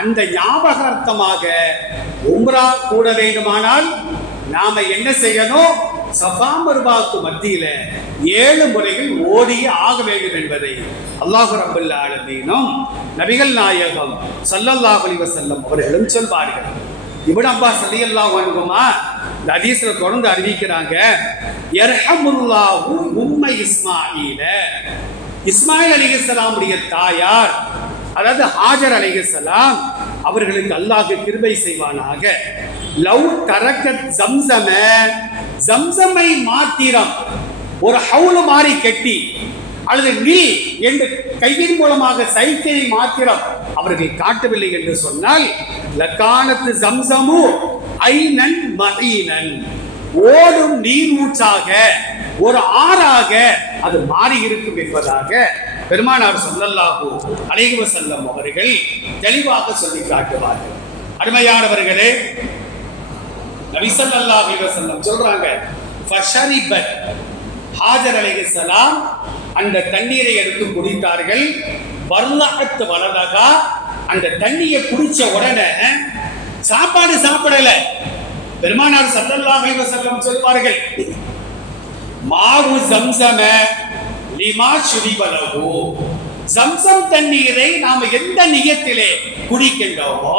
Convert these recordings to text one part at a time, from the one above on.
அந்த ஞாபகார்த்தமாக உம்ரா கூட வேண்டுமானால் நாம என்ன செய்யணும்? சஃபா மருவாக்கு மத்தியில ஏழு முறைகள் ஓடியே ஆக வேண்டும் என்பதை அல்லாஹு ரபுல்ல ஆலமீனும் நபிகள் நாயகம் சல்லல்லாஹ் அலைஹி வஸல்லம் அவர்களும் சொல்வார்கள். இப்னு அப்பாஸ் அல்லாஹ் அனுபவமா இந்த ஹதீஸ்ல தொடர்ந்து அறிவிக்கிறாங்க யர்ஹமுல்லாஹு உம்ம இஸ்மாஈல இஸ்மாயில் அலிஹிஸ்ஸலாமுடைய தாயார் அதாவது ஹாஜர் அலைகசலாம் அவர்களுக்கு அல்லாஹ் கிருபை செய்வானாக. லவ் தரக்கத் ஜம்சம ஜம்சமை மாத்திரம் ஒரு ஹவுல மாறி கெட்டி அல்லது நீ என்று கையின் மூலமாக சைக்கிளை மாத்திரம் அவர்கள் காட்டவில்லை என்று சொன்னால் லக்கானத்து ஜம்சமு ஐனன் மஹீனன். ஓடும் நீர்மூச்சாக ஒரு ஆறாக அது மாறி இருக்கும் என்பதாக பெருமானார் சொல்லல்லாஹு அலைவ செல்லம் அவர்கள் தெளிவாக சொல்லி காட்டுவார்கள். அருமையானவர்களே நபிசல்லா ஸல்லல்லாஹு சொல்றாங்க ஃபஷரிபத் ஹாஜர் அலைஹிஸ்ஸலாம் அந்த தண்ணீரை எடுத்து குடித்தார்கள். வரலாற்று வலதகா அந்த தண்ணியை குடிச்ச உடனே சாப்பாடு சாப்பிடல. பெருமானார் ஸல்லல்லாஹு அலைஹி வஸல்லம் சொல்வார்கள் மாவு சம்சம லிமா சுரிபலகு. சம்சம் தண்ணீரை நாம எந்த நியத்திலே குடிக்கின்றோமோ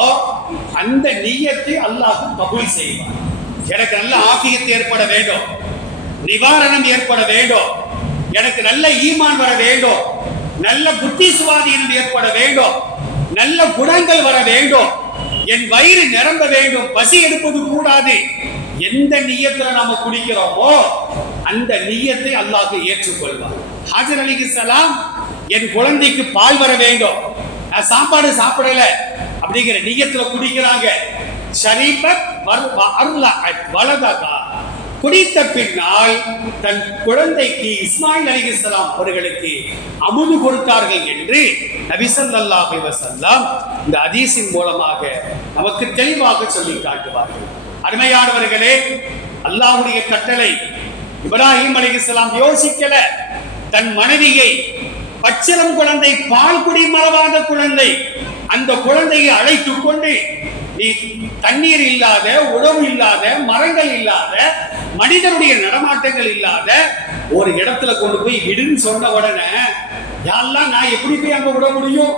அந்த நியத்தை அல்லாஹ் கபூல் செய்வார் எனக்கு நல்ல ஆபியத்தை ஏற்பட வேண்டும். நிவாரணம் ஏற்பட வேண்டும். எனக்கு நல்ல ஈமான் வர வேண்டும். நல்ல புத்தி சுவாதீனம் ஏற்பட வேண்டும். நல்ல குணங்கள் வர வேண்டும். என் வயிறு நிரம்ப வேண்டும். பசி எடுப்பது கூடாது. எந்த நீயத்துல நாம குடிக்கிறோமோ அந்த நீயத்தை அல்லாஹ் ஏற்றுக்கொள்வார் ஹாஜர் அலிஹிஸ்ஸலாம் என் குழந்தைக்கு பால் வர வேண்டும். நான் சாப்பாடு சாப்பிடல. அப்படிங்கிற நியத்துல குடிக்கிறாங்க. ஷரீபத் வலதகா குடித்த பின்னால் தன் குழந்தைக்கு இஸ்மாயில் அலிஹிஸ்லாம் அவர்களுக்கு அமுது கொடுத்தார்கள் என்று நபிசல்லா அலைஹி இந்த அதீசின் மூலமாக நமக்கு தெளிவாக சொல்லி காட்டுவார்கள். அருமையானவர்களே அல்லாஹ்வுடைய கட்டளை இப்ராஹிம் அலிஹிஸ்லாம் யோசிக்கல. தன் மனைவியை பச்சிலம் குழந்தை பால் குடி மறவாத குழந்தை அந்த குழந்தையை அழைத்து கொண்டு நீ தண்ணீர் இல்லாத உணவு இல்லாத மரங்கள் இல்லாத மனிதனுடைய நடமாட்டங்கள் இல்லாத ஒரு இடத்துல கொண்டு போய் விடுன்னு சொன்ன உடனே யாரெல்லாம் நான் எப்படி போய் அங்க விட முடியும்?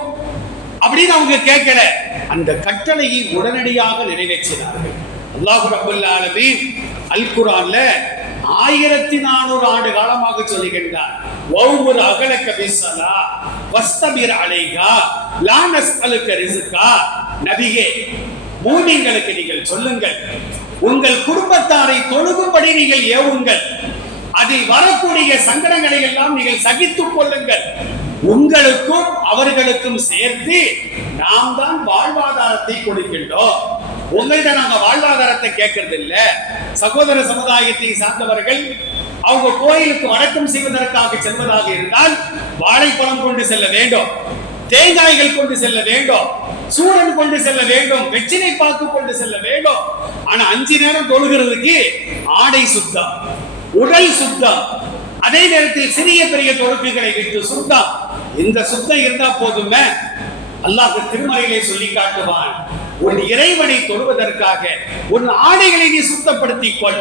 அப்படின்னு அவங்க கேட்கல. அந்த கட்டளையை உடனடியாக நிறைவேற்றினார்கள். அல்லாஹு ரபுல் அல் குரான்ல ஆயிரத்தி நானூறு ஆண்டு காலமாக சொல்லுகின்றார். ஒவ்வொரு அகலக்க விசலா வஸ்தபிர் அலைகா லானஸ் அலுக்க ரிசுக்கா நபிகே மூமிங்களுக்கு நீங்கள் சொல்லுங்கள். உங்கள் குடும்பத்தாரை தொழுகும்படி நீங்கள் ஏவுங்கள். அதில் வரக்கூடிய சங்கடங்களை எல்லாம் நீங்கள் சகித்துக் கொள்ளுங்கள். உங்களுக்கும் அவர்களுக்கும் சேர்த்து நாம் தான் வாழ்வாதாரத்தை கொடுக்கின்றோம். உங்கள்கிட்ட நாங்க வாழ்வாதாரத்தை கேட்கறது இல்லை சகோதர சமுதாயத்தை சார்ந்தவர்கள் அவங்க கோயிலுக்கு வணக்கம் செய்வதற்காக செல்வதாக இருந்தால் வாழைப்பழம் கொண்டு செல்ல வேண்டும் தேங்காய்கள் கொண்டு செல்ல வேண்டும் சூரன் கொண்டு செல்ல வேண்டும் வெச்சினை பாக்கு கொண்டு செல்ல வேண்டும். ஆனா அஞ்சு நேரம் தொழுகிறதுக்கு ஆடை சுத்தம் உடல் சுத்தம் அதே நேரத்தில் சிறிய பெரிய தொழுக்குகளை விட்டு சுத்தம். இந்த சுத்தம் இருந்தா போதுமே. அல்லாஹ் திருமறையிலே சொல்லி காட்டுவான். உன் இறைவனை தொழுவதற்காக உன் ஆடைகளை நீ சுத்தப்படுத்திக் கொள்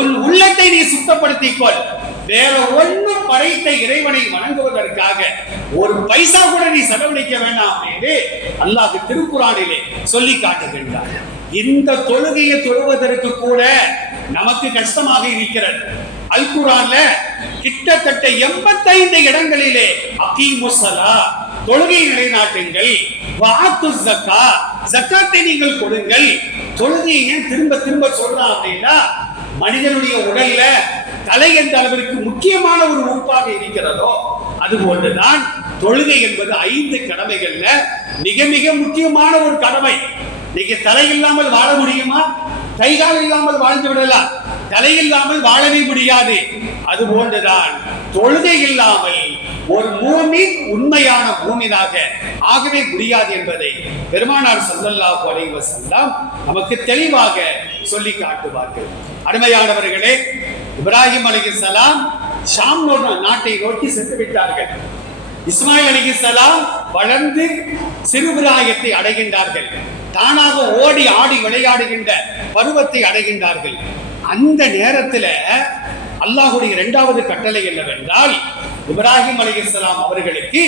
உன் உள்ளத்தை நீ சுத்தப்படுத்திக் கொள் வேற ஒன்றும் படைத்த இறைவனை வணங்குவதற்காக ஒரு பைசா கூட நீ செலவழிக்க வேண்டாம் என்று அல்லாஹ் திருக்குறானிலே சொல்லி காட்டுகின்றார். இந்த தொழுகையை தொழுவதற்கு கூட நமக்கு கஷ்டமாக இருக்கிறது. அல் குரான்ல கிட்டத்தட்ட எண்பத்தைந்து இடங்களிலே அகீமுசலா தொழுகை நிலைநாட்டுங்கள். வாத்து ஜக்கா. ஜக்காத்தை நீங்கள் கொடுங்கள். தொழுகையை ஏன் திரும்ப திரும்ப சொல்றான் அப்படின்னா மனிதனுடைய உடல்ல தலை எந்த அளவிற்கு முக்கியமான ஒரு உறுப்பாக இருக்கிறதோ அது போன்றுதான் தொழுகை என்பது ஐந்து கடமைகள்ல மிக மிக முக்கியமான ஒரு கடமை. நீங்க தலை இல்லாமல் வாழ முடியுமா? கை கால் இல்லாமல் வாழ்ந்து விடலாம். தலை இல்லாமல் வாழவே முடியாது. அது போன்றுதான் தொழுகை இல்லாமல் ஒரு பூமி உண்மையான பூமியாக ஆகவே முடியாது என்பதை பெருமானார் ஸல்லல்லாஹு அலைவ செல்லாம் நமக்கு தெளிவாக சொல்லி காட்டுவார்கள். அருமையானவர்களே இப்ராஹிம் அலைஹிஸ்ஸலாம் ஷாம் நாட்டை நோக்கி சென்று விட்டார்கள். இஸ்மாயில் அலிஹிஸ்ஸலாம் வளர்ந்து சிறுபிராயத்தை அடைகின்றார்கள். தானாக ஓடி ஆடி விளையாடுகின்ற பருவத்தை அடைகின்றார்கள். அந்த நேரத்தில் அல்லாஹுடைய இரண்டாவது கட்டளை என்னவென்றால் இப்ராஹிம் அலிஹிஸ்ஸலாம் அவர்களுக்கு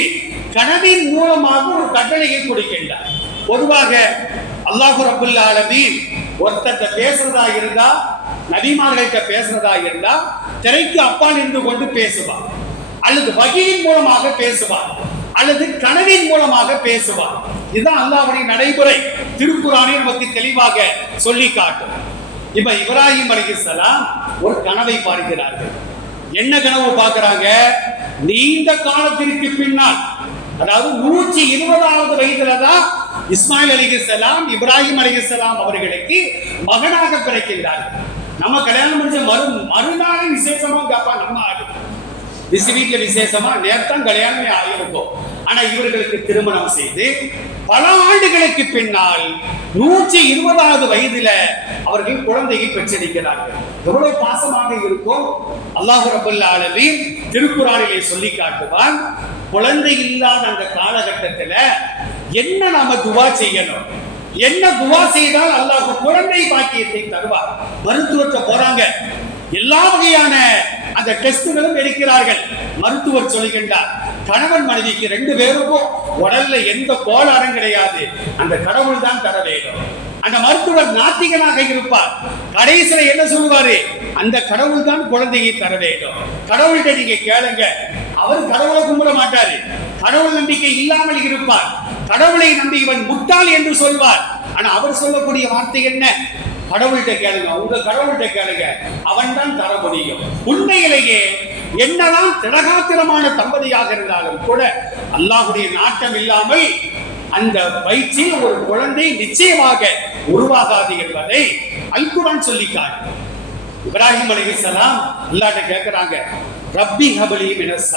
கனவின் மூலமாக ஒரு கட்டளையை கொடுக்கின்றார். பொதுவாக அல்லாஹு ரபுல் ஆலமீன் ஒருத்தர்கிட்ட பேசுறதா இருந்தா நபிமார்கள்ட்ட பேசுறதா இருந்தா திரைக்கு அப்பால் நின்று கொண்டு பேசுவார். அல்லது வகையின் மூலமாக பேசுவார். அல்லது கனவின் மூலமாக பேசுவார். இதுதான் அல்லாவுடைய நடைமுறை. திருக்குறானே நமக்கு தெளிவாக சொல்லி காட்டும் இப்ப இப்ராஹிம் அலிஹிஸ்ஸலாம் ஒரு கனவை பார்க்கிறார்கள். என்ன கனவு பார்க்கிறாங்க? நீண்ட காலத்திற்கு பின்னால் அதாவது நூற்றி இருபதாவது வயதுல தான் இஸ்மாயில் அலிகலாம் இப்ராஹிம் அலிகலாம் அவர்களுக்கு மகனாக பிறக்கின்றார்கள். நம்ம கல்யாணம் முடிஞ்ச மறு மறுநாள் விசேஷமா கேப்பா நம்ம ஆடு விசு வீட்டுல விசேஷமா நேரத்தான் கல்யாணமே ஆகியிருக்கோம். ஆனா இவர்களுக்கு திருமணம் செய்து பல ஆண்டுகளுக்கு பின்னால் நூற்றி இருபதாவது வயதுல அவர்கள் குழந்தையை பெற்றெடுக்கிறார்கள் எவ்வளவு பாசமாக இருக்கும் அல்லாஹு ரபுல் ஆலமீன் திருக்குறானிலே சொல்லி காட்டுவான் குழந்தை இல்லாத அந்த காலகட்டத்துல என்ன நாம துவா செய்யணும்? என்ன துவா செய்தால் அல்லாஹ் குழந்தை பாக்கியத்தை தருவார்? மருத்துவத்தை போறாங்க. எல்லா வகையான அந்த டெஸ்டுகளும் எடுக்கிறார்கள் மருத்துவர் சொல்கின்றார் கணவன் மனைவிக்கு ரெண்டு பேருக்கும் உடல்ல எந்த கோளாறும் கிடையாது. அந்த கடவுள் தான் தர வேண்டும். அந்த மருத்துவர் நாத்திகனாக இருப்பார். கடைசியில என்ன சொல்லுவாரு? அந்த கடவுள் தான் குழந்தையை தர வேண்டும். கடவுள்கிட்ட நீங்க கேளுங்க. அவர் கடவுளை கும்பிட மாட்டாரு. கடவுள் நம்பிக்கை இல்லாமல் இருப்பார். கடவுளை நம்பி இவன் முட்டாள் என்று சொல்வார். ஆனா அவர் சொல்லக்கூடிய வார்த்தை என்ன? கடவுள்கிட்ட கேளுங்க உங்க கடவுள்கிட்ட கேளுங்க. அவன் தான் தர முடியும் உண்மையிலேயே என்னதான் திடகாத்திரமான தம்பதியாக இருந்தாலும் கூட அல்லாஹுடைய நாட்டம் இல்லாமல் அந்த வயிற்றில் ஒரு குழந்தை நிச்சயமாக உருவாகாது என்பதை அல்குரான் சொல்லிக்கார். இப்ராஹிம் அலிசலாம் அல்லாட்ட கேட்கிறாங்க ரப்பி ஹபலி மினஸ்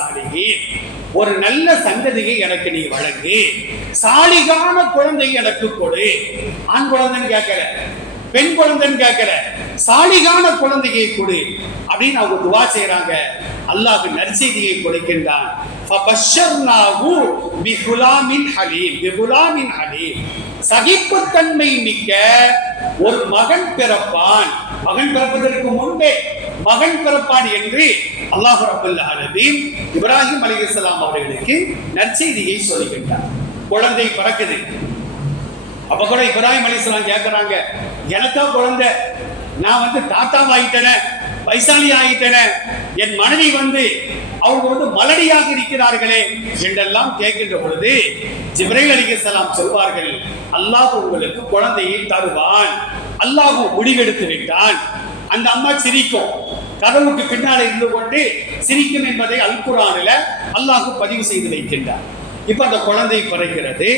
ஒரு நல்ல சந்ததியை எனக்கு நீ வழங்கு. சாலிகான குழந்தை எனக்கு கொடு. ஆண் குழந்தைன்னு கேட்கல. பெண் குழந்தைன்னு கேட்கிற. சாலிகான குழந்தையை கொடு அப்படின்னு அவங்க துவா செய்யறாங்க அல்லாஹ் நற்செய்தியை கொடுக்கின்றான். சகிப்புத்தன்மை மிக்க ஒரு மகன் பிறப்பான். மகன் பிறப்பதற்கு முன்பே மகன் பிறப்பான் என்று அல்லாஹ் ரபுல் ஆலமீன் இப்ராஹிம் அலைஹிஸ்ஸலாம் அவர்களுக்கு நற்செய்தியை சொல்லுகின்றார் குழந்தை பிறக்குது. அப்ப கூட இப்ராஹிம் அலிஸ்லாம் கேட்குறாங்க எனக்கா குழந்தை நான் வந்து தாத்தா ஆகிட்டேனே வைசாலி ஆகிட்டன என் மனைவி வந்து அவங்க வந்து மலடியாக இருக்கிறார்களே என்றெல்லாம் கேட்கின்ற பொழுது ஜிப்ரைல் அலிகலாம் சொல்வார்கள் அல்லாஹ் உங்களுக்கு குழந்தையை தருவான் அல்லாஹ் முடிவெடுத்து விட்டான். அந்த அம்மா சிரிக்கும். கதவுக்கு பின்னால் இருந்து கொண்டு சிரிக்கும் என்பதை அல்குரானில் அல்லாஹ் பதிவு செய்து வைக்கின்றார் இப்ப அந்த குழந்தை பிறக்கிறது.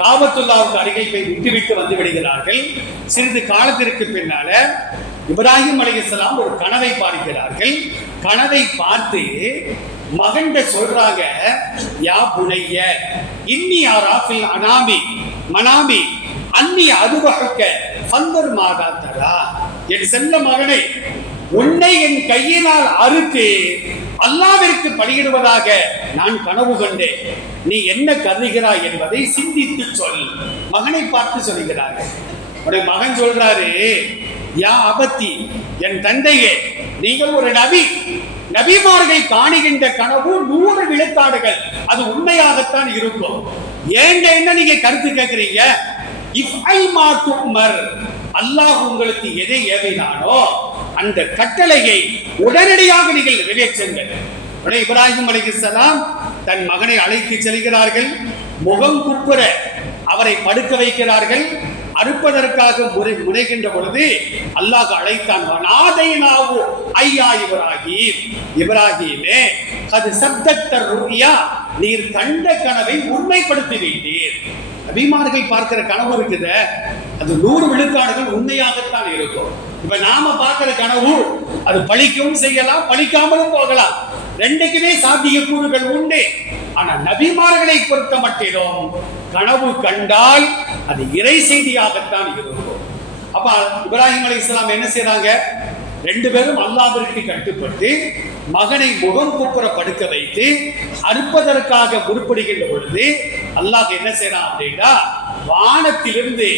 காபத்துல்லாவுக்கு அருகே போய் விட்டுவிட்டு வந்து விடுகிறார்கள். சிறிது காலத்திற்கு பின்னால இப்ராஹிம் அலைஹிஸ்ஸலாம் ஒரு கனவை பார்க்கிறார்கள். கனவை பார்த்து மகன்கிட்ட சொல்றாங்க யா புனைய இன்னி ஆராஃபில் அனாமி மனாமி அன்னி அதுவகுக்க பந்தர் மாதா தரா என் செல்ல மகனை உன்னை என் கையினால் அறுத்து அல்லாவிற்கு பலியிடுவதாக நான் கனவு கண்டேன். நீ என்ன கருதுகிறாய் என்பதை சிந்தித்து சொல். மகனை பார்த்து சொல்கிறார்கள் உடைய மகன் சொல்றாரு யா அபத்தி என் தந்தையே நீங்கள் ஒரு நபி. நபிமார்கள் காணுகின்ற கனவு நூறு விழுக்காடுகள். அது உண்மையாகத்தான் இருக்கும். ஏங்க என்ன நீங்க கருத்து கேட்கிறீங்க இஃப் ஐ மா துமர் அல்லாஹ் உங்களுக்கு எதை ஏவினானோ அந்த கட்டளையை உடனடியாக நீங்கள் நிறைவேற்றுங்கள். உடனே இப்ராஹிம் செல்லாம் தன் மகனை அழைத்து செல்கிறார்கள். முகம் குப்புற அவரை படுக்க வைக்கிறார்கள். அறுப்பதற்காக முறை முனைகின்ற பொழுது அல்லாஹ் அழைத்தான் ஐயா இப்ராஹிம் இப்ராஹிமே அது சப்தத்த ருயா நீர் கண்ட கனவை உண்மைப்படுத்தி வைத்தீர். அபிமார்கள் பார்க்கிற கனவு இருக்குதே? அது நூறு விழுக்காடுகள் உண்மையாகத்தான் இருக்கும். இப்ப நாம பார்க்கிற கனவு அது பழிக்கவும் செய்யலாம் பழிக்காமலும் போகலாம். ரெண்டுக்குமே சாத்திய கூறுகள் உண்டு. ஆனா நபிமார்களை பொறுத்த மட்டிலும் கனவு கண்டால் அது இறை செய்தியாகத்தான் இருக்கும். அப்ப இப்ராஹிம் அலைஹிஸ்ஸலாம் என்ன செய்றாங்க? ரெண்டு பேரும் அல்லாவிற்கு கட்டுப்பட்டு மகனை முகம் குப்புற படுக்க வைத்து அறுப்பதற்காக முற்படுகின்ற பொழுது அல்லாஹ் என்ன செய்யறான் அப்படின்னா வானத்திலிருந்து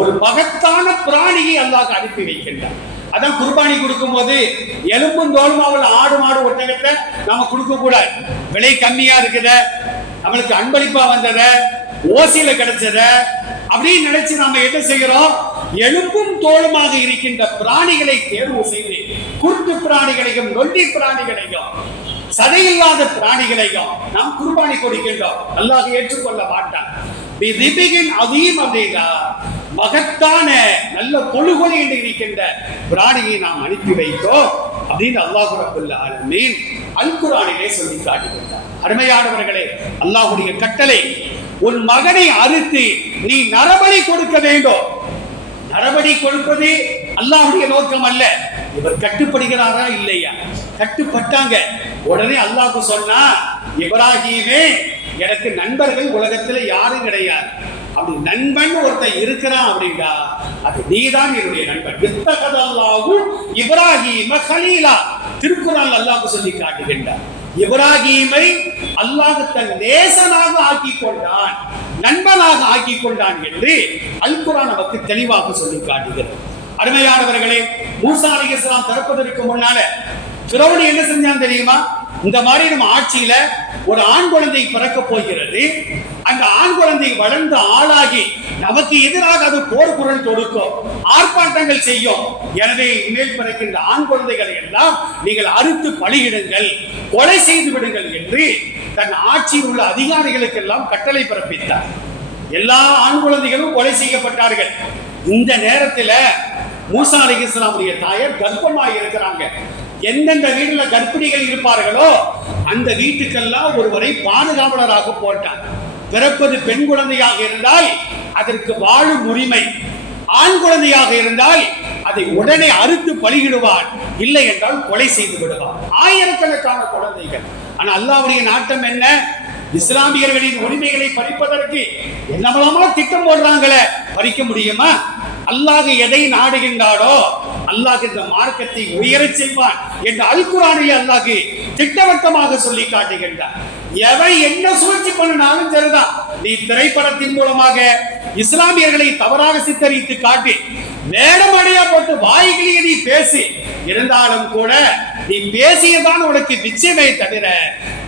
ஒரு மகத்தான பிராணியை அல்லாஹ் அனுப்பி வைக்கின்றான். அதான் குர்பானி கொடுக்கும்போது எலும்பும் தோல்மாவில் ஆடு மாடு ஒட்டகத்தை நாம கொடுக்க கூடாது விலை கம்மியா இருக்குத நம்மளுக்கு அன்பளிப்பா வந்தத ஓசியில கிடைச்சத அப்படின்னு நினைச்சு நாம என்ன செய்கிறோம் எலும்பும் தோளுமாக இருக்கின்ற பிராணிகளை தேர்வு செய்து குருட்டு பிராணிகளையும் நொண்டி பிராணிகளையும் சதையில்லாத பிராணிகளையும் நாம் குர்பானி கொடுக்கின்றோம். அல்லாஹ் ஏற்றுக்கொள்ள மாட்டான். விதிபிகின் அதீம் அப்படின்னா மகத்தான நல்ல தொழுகொலை என்று இருக்கின்ற பிராணியை நாம் அனுப்பி வைத்தோம் அப்படின்னு அல்லாஹு ரபுல்ல ஆலமீன் அல்குரானிலே சொல்லி காட்டுகின்றார் அருமையானவர்களே அல்லாஹுடைய கட்டளை உன் மகனை அறுத்து நீ நரபலி கொடுக்க வேண்டும். நரபடி கொடுப்பது அல்லாஹுடைய நோக்கம் அல்ல. இவர் கட்டுப்படுகிறாரா இல்லையா? கட்டுப்பட்டாங்க. உடனே அல்லாஹு சொன்னா இப்ராஹிமே எனக்கு நண்பர்கள் உலகத்துல யாரும் கிடையாது. அப்படி நண்பன் ஒருத்தன் இருக்கிறான் அப்படின்னா அது நீதான் என்னுடைய நண்பன். இத்தகதல்லாஹு இப்ராஹிம கலீலா. திருக்குறள் அல்லாஹ் சொல்லி காட்டுகின்றார் இப்ராஹிமை அல்லாஹ் தன் நேசனாக ஆக்கி கொண்டான் நண்பனாக ஆக்கி கொண்டான் என்று அல் குரான் நமக்கு தெளிவாக சொல்லி காட்டுகிறது. அருமையானவர்களே மூசா அலி இஸ்லாம் திறப்பதற்கு முன்னால பிறவனு என்ன செஞ்சான் தெரியுமா? இந்த மாதிரி நம்ம ஆட்சியில ஒரு ஆண் குழந்தை பிறக்க போகிறது. அந்த ஆண் குழந்தை வளர்ந்து ஆளாகி நமக்கு எதிராக அது போர் குரல் தொடுக்கும் ஆர்ப்பாட்டங்கள் செய்யும். எனவே இனிமேல் பிறக்கின்ற ஆண் குழந்தைகளை எல்லாம் நீங்கள் அறுத்து பலியிடுங்கள் கொலை செய்து விடுங்கள் என்று தன் ஆட்சியில் உள்ள அதிகாரிகளுக்கெல்லாம் கட்டளை பிறப்பித்தார். எல்லா ஆண் குழந்தைகளும் கொலை செய்யப்பட்டார்கள். இந்த நேரத்தில் மூசா அலிகலாமுடைய தாயார் கர்ப்பமாக இருக்கிறாங்க. எந்தெந்த வீட்டில் கர்ப்பிணிகள் இருப்பார்களோ அந்த வீட்டுக்கெல்லாம் ஒருவரை பாதுகாவலராக போட்டான் பிறப்பது பெண் குழந்தையாக இருந்தால் அதற்கு வாழும் உரிமை. ஆண் குழந்தையாக இருந்தால் அதை உடனே அறுத்து பலியிடுவான். இல்லை என்றால் கொலை செய்து விடுவான். ஆயிரக்கணக்கான குழந்தைகள். ஆனா அல்லாவுடைய நாட்டம் என்ன? இஸ்லாமியர்களின் உரிமைகளை பறிப்பதற்கு என்னவெல்லாமோ திட்டம் போடுறாங்களே? பறிக்க முடியுமா? அல்லாஹ் எதை நாடுகின்றாரோ அல்லாஹ் இந்த மார்க்கத்தை உயரச் செய்வான் என்று அல் குரானில் அல்லாஹ் திட்டவட்டமாக சொல்லி காட்டுகின்றார் எவை என்ன சூழ்ச்சி பண்ணினாலும் சரிதான். நீ திரைப்படத்தின் மூலமாக இஸ்லாமியர்களை தவறாக சித்தரித்து காட்டி மேடமடையா போட்டு வாய்களில் நீ பேசி இருந்தாலும் கூட நீ பேசியதான் உனக்கு நிச்சயமே தவிர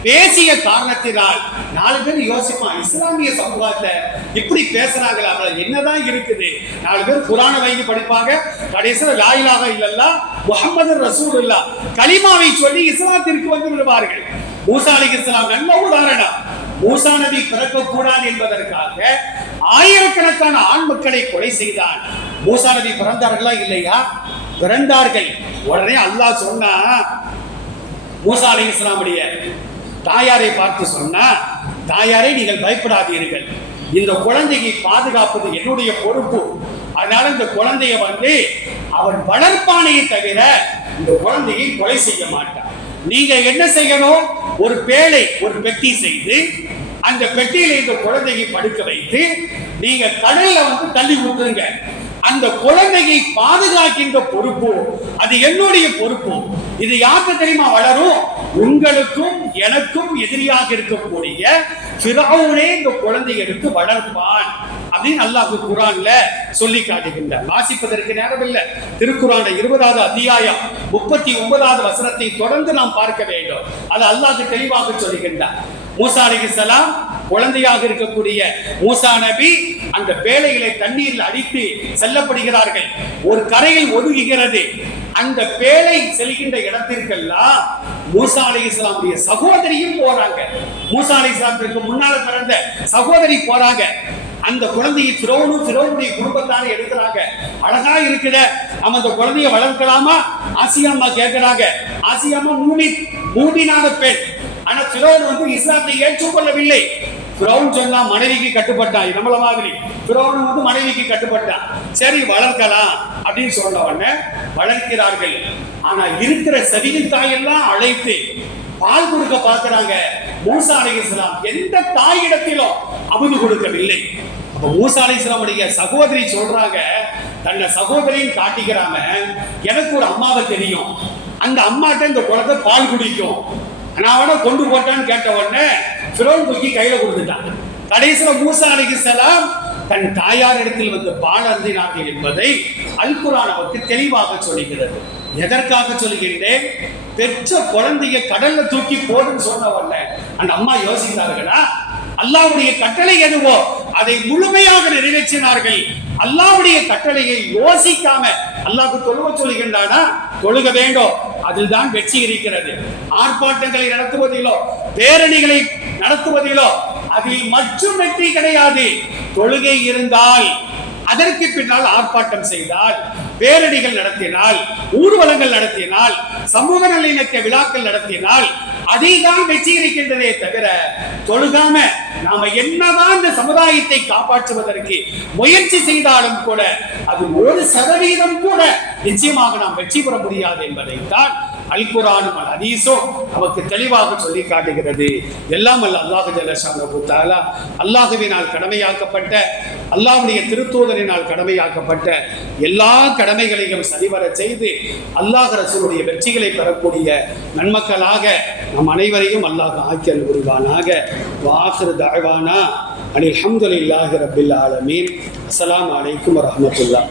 பேசிய காரணத்தினால் நாலு பேர் யோசிப்பான் இஸ்லாமிய சமூகத்தை இப்படி பேசுறாங்களா அவர்கள் என்னதான் இருக்குது? நாலு பேர் குரான வாங்கி படிப்பாங்க கடைசியில் லாயிலாக இல்லல்லா முகமது ரசூல் இல்லா களிமாவை சொல்லி இஸ்லாத்திற்கு வந்து விடுவார்கள். மூசா அலி இஸ்லாம் நல்ல உதாரணம் மூசா நபி பிறக்கக்கூடாது என்பதற்காக ஆயிரக்கணக்கான ஆண் மக்களை கொலை செய்தான். மூசா நபி பிறந்தார்களா இல்லையா? பிறந்தார்கள். உடனே அல்லாஹ் சொன்னா மூசா அலி இஸ்லாமுடைய தாயாரை பார்த்து சொன்னா தாயாரை நீங்கள் பயப்படாதீர்கள். இந்த குழந்தையை பாதுகாப்பது என்னுடைய பொறுப்பு. அதனால இந்த குழந்தைய வந்து அவன் வளர்ப்பானையை தவிர இந்த குழந்தையை கொலை செய்ய மாட்டான். நீங்க என்ன செய்யணும்? ஒரு பேழை ஒரு பெட்டி செய்து அந்த பெட்டியில இந்த குழந்தையை படுக்க வைத்து நீங்க கடல்ல வந்து தள்ளி விட்டுருங்க அந்த குழந்தையை பாதுகாக்கின்ற பொறுப்பு அது என்னுடைய பொறுப்பு. இது யாருக்கு தெரியுமா வளரும்? உங்களுக்கும் எனக்கும் எதிரியாக இருக்கக்கூடிய பிறவுனே இந்த குழந்தைகளுக்கு வளர்ப்பான் அப்படின்னு அல்லாஹ் குரான்ல சொல்லி காட்டுகின்றார் வாசிப்பதற்கு நேரம் இல்லை திருக்குறான இருபதாவது அத்தியாயம் முப்பத்தி ஒன்பதாவது வசனத்தை தொடர்ந்து நாம் பார்க்க வேண்டும். அது அல்லாஹ் தெளிவாக சொல்லுகின்றார் மூசா அலிகலாம் குழந்தையாக இருக்கக்கூடிய மூசா நபி அந்த பேழைகளை தண்ணீரில் அடித்து செல்லப்படுகிறார்கள். ஒரு கரையில் ஒதுங்குகிறது. அந்த பேழை செல்கின்ற இடத்திற்கெல்லாம் மூசா அலி இஸ்லாமுடைய சகோதரியும் போறாங்க. மூசா அலி இஸ்லாத்திற்கு முன்னால பிறந்த சகோதரி போறாங்க. அந்த குழந்தையை பிரோனும் பிரோனுடைய குடும்பத்தார் எடுக்கிறாங்க. அழகா இருக்குத. நம்ம அந்த குழந்தைய வளர்க்கலாமா? ஆசியாம்மா கேட்கிறாங்க ஆசியாம்மா மூமி மூமினான பெண். ஆனா பிரோன் வந்து இஸ்லாத்தை ஏற்றுக்கொள்ளவில்லை. பிரோன் சொன்னா மனைவிக்கு கட்டுப்பட்டான் நம்மள மாதிரி. பிரோன் வந்து மனைவிக்கு கட்டுப்பட்டான் சரி வளர்க்கலாம் அப்படின்னு சொன்ன உடனே வளர்க்கிறார்கள். ஆனா இருக்கிற செவியின் தாயெல்லாம் அழைத்து பால் கொடுக்க பார்க்கிறாங்க. மூசா அலைஹிஸ்ஸலாம் எந்த தாயிடத்திலும் அமுது கொடுக்கவில்லை. அப்ப மூசா அலைஹிஸ்ஸலாமுடைய சகோதரி சொல்றாங்க தன்னை சகோதரியும் காட்டிக்கிறாம எனக்கு ஒரு அம்மாவை தெரியும். அந்த அம்மாட்ட இந்த குழந்தை பால் குடிக்கும். நான் அவனை கொண்டு போட்டான்னு கேட்ட உடனே ஃபிரோன் தூக்கி கையில கொடுத்துட்டான். கடைசியில மூசா அலைஹிஸ்ஸலாம் தன் தாயார் இடத்தில் வந்து பால் அருந்தினார்கள் என்பதை அல் அவருக்கு தெளிவாக சொல்லுகிறது. எதற்காக சொல்கின்றேன் பெற்ற குழந்தைய கடல்ல தூக்கி போடுன்னு சொன்ன உடனே. அந்த அம்மா யோசித்தார்களா? அல்லாவுடைய கட்டளை எதுவோ அதை முழுமையாக நிறைவேற்றினார்கள். அல்லாவுடைய கட்டளையை யோசிக்காம அல்லாஹ் தொழுவ சொல்கின்றானா? தொழுக வேண்டும். அதில்தான் வெற்றி இருக்கிறது. ஆர்ப்பாட்டங்களை நடத்துவதிலோ பேரணிகளை நடத்துவதிலோ அதில் மற்றும் வெற்றி கிடையாது. தொழுகை இருந்தால் அதற்கு பின்னால் ஆர்ப்பாட்டம் செய்தால் பேரணிகள் நடத்தினால் ஊர்வலங்கள் நடத்தினால் சமூக நல்லிணக்க விழாக்கள் நடத்தினால் அதைதான் தான் வெற்றி இருக்கின்றதே தவிர தொழுகாம நாம என்னதான் இந்த சமுதாயத்தை காப்பாற்றுவதற்கு முயற்சி செய்தாலும் கூட அது ஒரு சதவீதம் கூட நிச்சயமாக நாம் வெற்றி பெற முடியாது என்பதைத்தான் அல்குரானும் அல் ஹதீஸும் நமக்கு தெளிவாக சொல்லி காட்டுகிறது. எல்லாம் அல்ல அல்லாஹு ஜல்லஷானு தாலா அல்லாஹுவினால் கடமையாக்கப்பட்ட அல்லாவுடைய திருத்தூதரினால் கடமையாக்கப்பட்ட எல்லா கடமைகளையும் சரிவர செய்து அல்லாஹ் ரசூலுடைய வெற்றிகளை பெறக்கூடிய நன்மக்களாக நம் அனைவரையும் அல்லாஹ் ஆக்கியல் புரிவானாக வாசர் தாழ்வானா அனில் ஹம்துலில்லாஹி ரபில் ஆலமீன். அஸ்லாம் வலைக்கம் வரமத்துல்லா